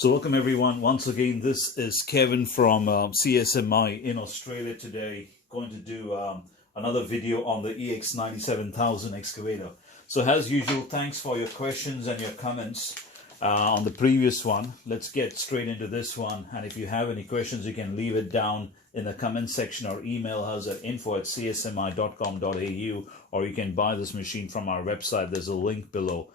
So welcome everyone. Once again, this is Kevin from CSMI in Australia today. Going to do another video on the EX97000 excavator. So as usual, thanks for your questions and your comments on the previous one. Let's get straight into this one. And if you have any questions, you can leave it down in the comment section or email us at info@csmi.com.au, or you can buy this machine from our website. There's a link below.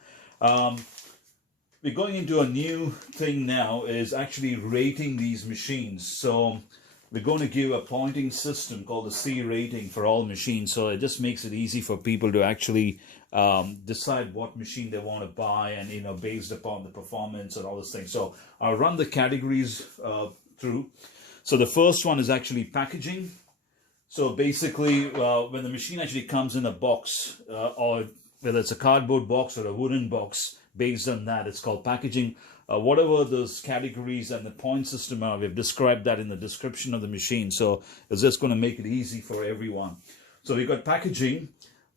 We're going into a new thing now, is actually rating these machines. So we're going to give a pointing system called the C rating for all machines. So it just makes it easy for people to actually decide what machine they want to buy, and based upon the performance and all those things. So I'll run the categories through. So the first one is actually packaging. So basically when the machine actually comes in a box, or whether it's a cardboard box or a wooden box, based on that, it's called packaging. Whatever those categories and the point system are, we've described that in the description of the machine. So it's just going to make it easy for everyone. So we've got packaging.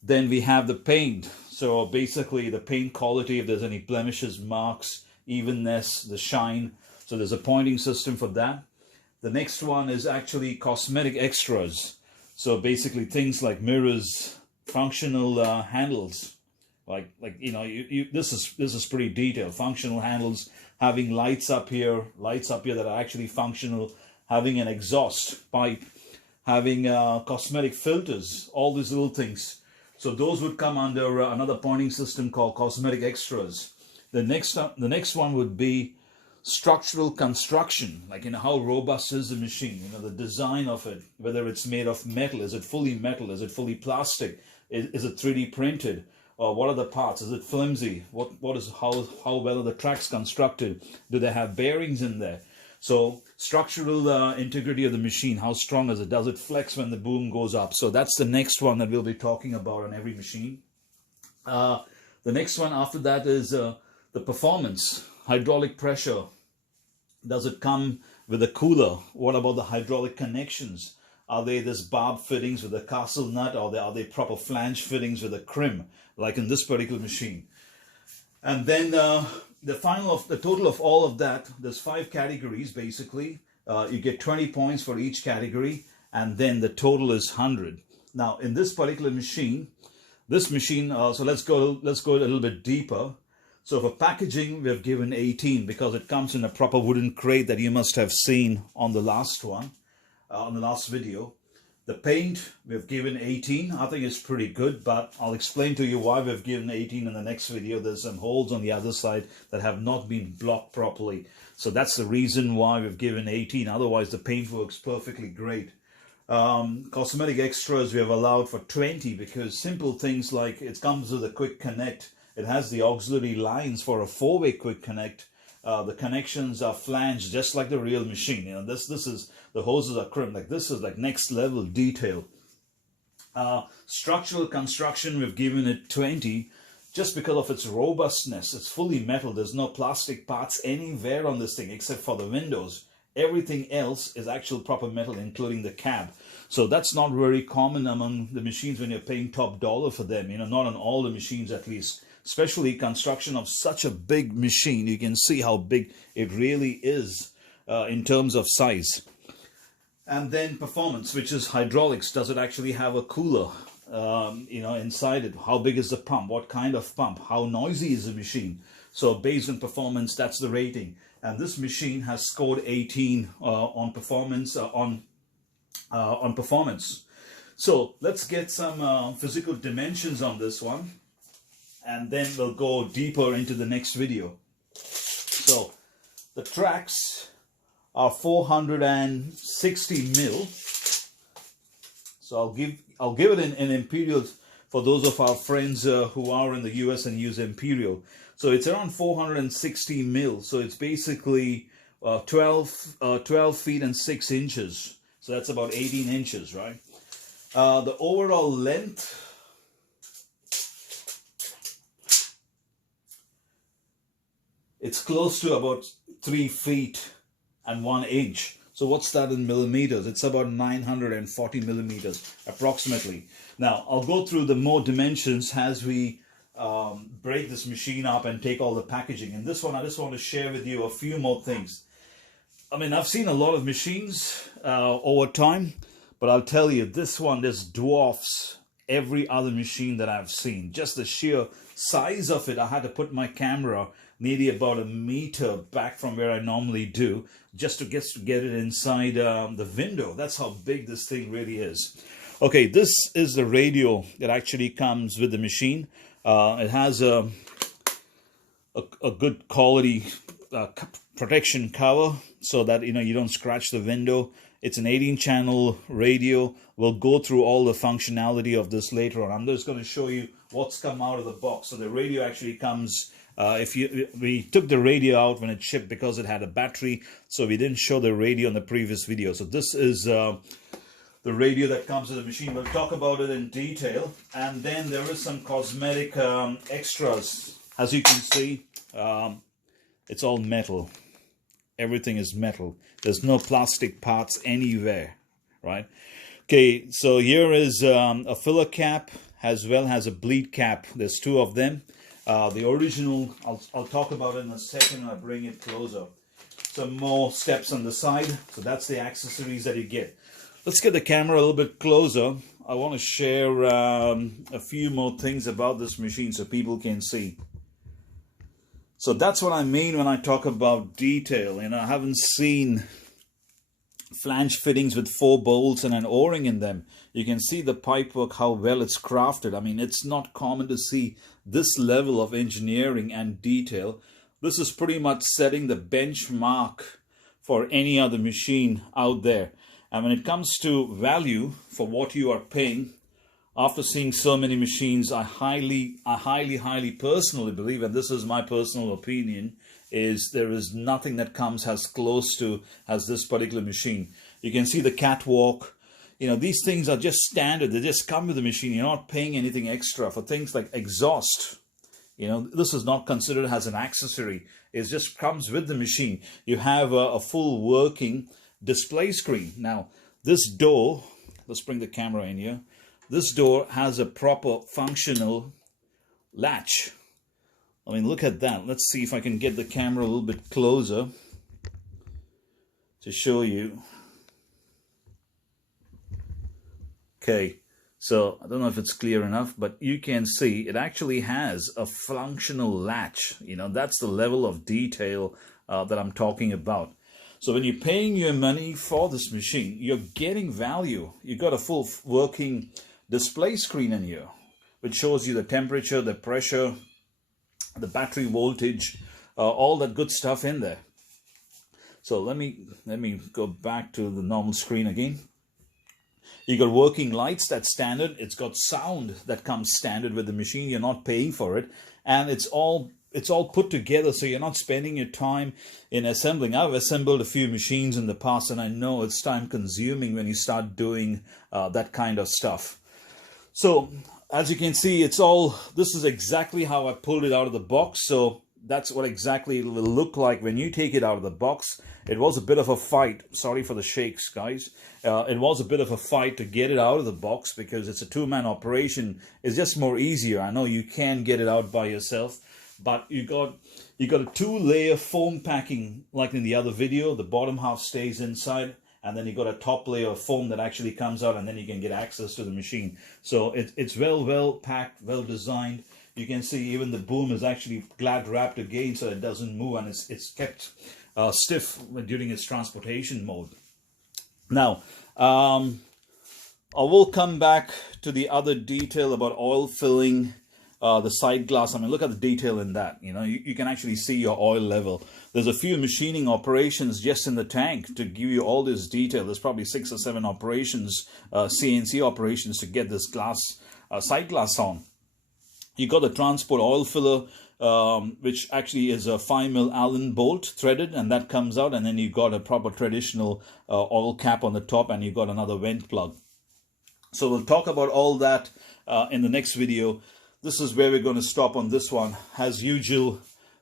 Then we have the paint. So basically the paint quality, if there's any blemishes, marks, evenness, the shine. So there's a pointing system for that. The next one is actually cosmetic extras. So basically things like mirrors, functional handles. This is pretty detailed. Functional handles, having lights up here that are actually functional, having an exhaust pipe, having cosmetic filters, all these little things. So those would come under another pointing system called cosmetic extras. The next one would be structural construction, like how robust is the machine, the design of it, whether it's made of metal, is it fully metal, is it fully plastic, is it 3D printed? What are the parts? Is it flimsy? How well are the tracks constructed? Do they have bearings in there? So structural integrity of the machine, how strong is it? Does it flex when the boom goes up? So that's the next one that we'll be talking about on every machine. The next one after that is the performance, hydraulic pressure. Does it come with a cooler? What about the hydraulic connections? Are they this barb fittings with a castle nut, or are they proper flange fittings with a crimp, like in this particular machine? And then the total of all of that, there's 5 categories basically. You get 20 points for each category, and then the total is 100. Now in this particular machine, so let's go a little bit deeper. So for packaging, we have given 18 because it comes in a proper wooden crate that you must have seen on the last one. On the last video. The paint, we've given 18. I think it's pretty good, but I'll explain to you why we've given 18 in the next video. There's some holes on the other side that have not been blocked properly. So that's the reason why we've given 18. Otherwise, the paint works perfectly great. Cosmetic extras, we have allowed for 20 because simple things like it comes with a quick connect. It has the auxiliary lines for a 4-way quick connect. The connections are flanged just like the real machine. This is, the hoses are crimped. Like this is like next level detail. Structural construction, we've given it 20 just because of its robustness. It's fully metal. There's no plastic parts anywhere on this thing except for the windows. Everything else is actual proper metal, including the cab. So that's not very common among the machines when you're paying top dollar for them. Not on all the machines at least. Especially construction of such a big machine. You can see how big it really is in terms of size. And then performance, which is hydraulics. Does it actually have a cooler inside it? How big is the pump? What kind of pump? How noisy is the machine? So based on performance, that's the rating. And this machine has scored 18 on performance. Performance. So let's get some physical dimensions on this one. And then we'll go deeper into the next video. So the tracks are 460 mil. So I'll give it in imperial for those of our friends who are in the US and use imperial. So it's around 460 mil. So it's basically 12 feet and 6 inches. So that's about 18 inches, right? The overall length, it's close to about 3 feet and 1 inch. So what's that in millimeters? It's about 940 millimeters approximately. Now I'll go through the more dimensions as we break this machine up and take all the packaging. And this one, I just want to share with you a few more things. I mean, I've seen a lot of machines over time, but I'll tell you, this one just dwarfs every other machine that I've seen. Just the sheer size of it, I had to put my camera nearly about a meter back from where I normally do, just to get it inside the window. That's how big this thing really is. Okay, this is the radio that actually comes with the machine. It has a good quality protection cover so that you don't scratch the window. It's an 18-channel radio. We'll go through all the functionality of this later on. I'm just going to show you what's come out of the box. So the radio actually comes. We took the radio out when it shipped because it had a battery, so we didn't show the radio in the previous video. So this is the radio that comes with the machine. We'll talk about it in detail, and then there is some cosmetic extras. As you can see, it's all metal. Everything is metal. There's no plastic parts anywhere, right? Okay, so here is a filler cap as well as a bleed cap. There's two of them. The original, I'll talk about it in a second when I bring it closer. Some more steps on the side. So that's the accessories that you get. Let's get the camera a little bit closer. I want to share a few more things about this machine so people can see. So that's what I mean when I talk about detail. I haven't seen flange fittings with 4 bolts and an O-ring in them. You can see the pipework, how well it's crafted. I mean, it's not common to see this level of engineering and detail. This is pretty much setting the benchmark for any other machine out there. And when it comes to value for what you are paying, after seeing so many machines, I highly personally believe, and this is my personal opinion, is there is nothing that comes as close to as this particular machine. You can see the catwalk. These things are just standard. They just come with the machine. You're not paying anything extra for things like exhaust. This is not considered as an accessory. It just comes with the machine. You have a full working display screen. Now, this door, let's bring the camera in here. This door has a proper functional latch. I mean, look at that. Let's see if I can get the camera a little bit closer to show you. Okay, so I don't know if it's clear enough, but you can see it actually has a functional latch. That's the level of detail that I'm talking about. So when you're paying your money for this machine, you're getting value. You've got a full working display screen in here, which shows you the temperature, the pressure, the battery voltage, all that good stuff in there. So let me go back to the normal screen again. You got working lights, that's standard. It's got sound that comes standard with the machine. You're not paying for it, and it's all put together, so you're not spending your time in assembling. I've assembled a few machines in the past, and I know it's time consuming when you start doing that kind of stuff. So as you can see, this is exactly how I pulled it out of the box. So that's what exactly it will look like when you take it out of the box. It was a bit of a fight. Sorry for the shakes, guys. It was a bit of a fight to get it out of the box because it's a 2-man operation. It's just more easier. I know you can get it out by yourself, but you got a 2-layer foam packing like in the other video. The bottom half stays inside, and then you got a top layer of foam that actually comes out, and then you can get access to the machine. So it's well packed, well designed. You can see even the boom is actually glad wrapped again so it doesn't move, and it's kept stiff during its transportation mode. Now, I will come back to the other detail about oil filling, the side glass. I mean, look at the detail in that. You can actually see your oil level. There's a few machining operations just in the tank to give you all this detail. There's probably 6 or 7 operations, CNC operations, to get this glass, side glass on. You got the transport oil filler, which actually is a 5mm Allen bolt threaded, and that comes out, and then you got a proper traditional oil cap on the top, and you got another vent plug. So we'll talk about all that in the next video. This is where we're going to stop on this one. As usual,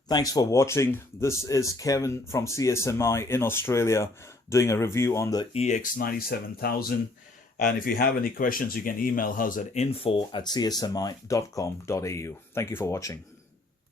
thanks for watching. This is Kevin from CSMI in Australia doing a review on the EX97000. And if you have any questions, you can email us at info@csmi.com.au. Thank you for watching.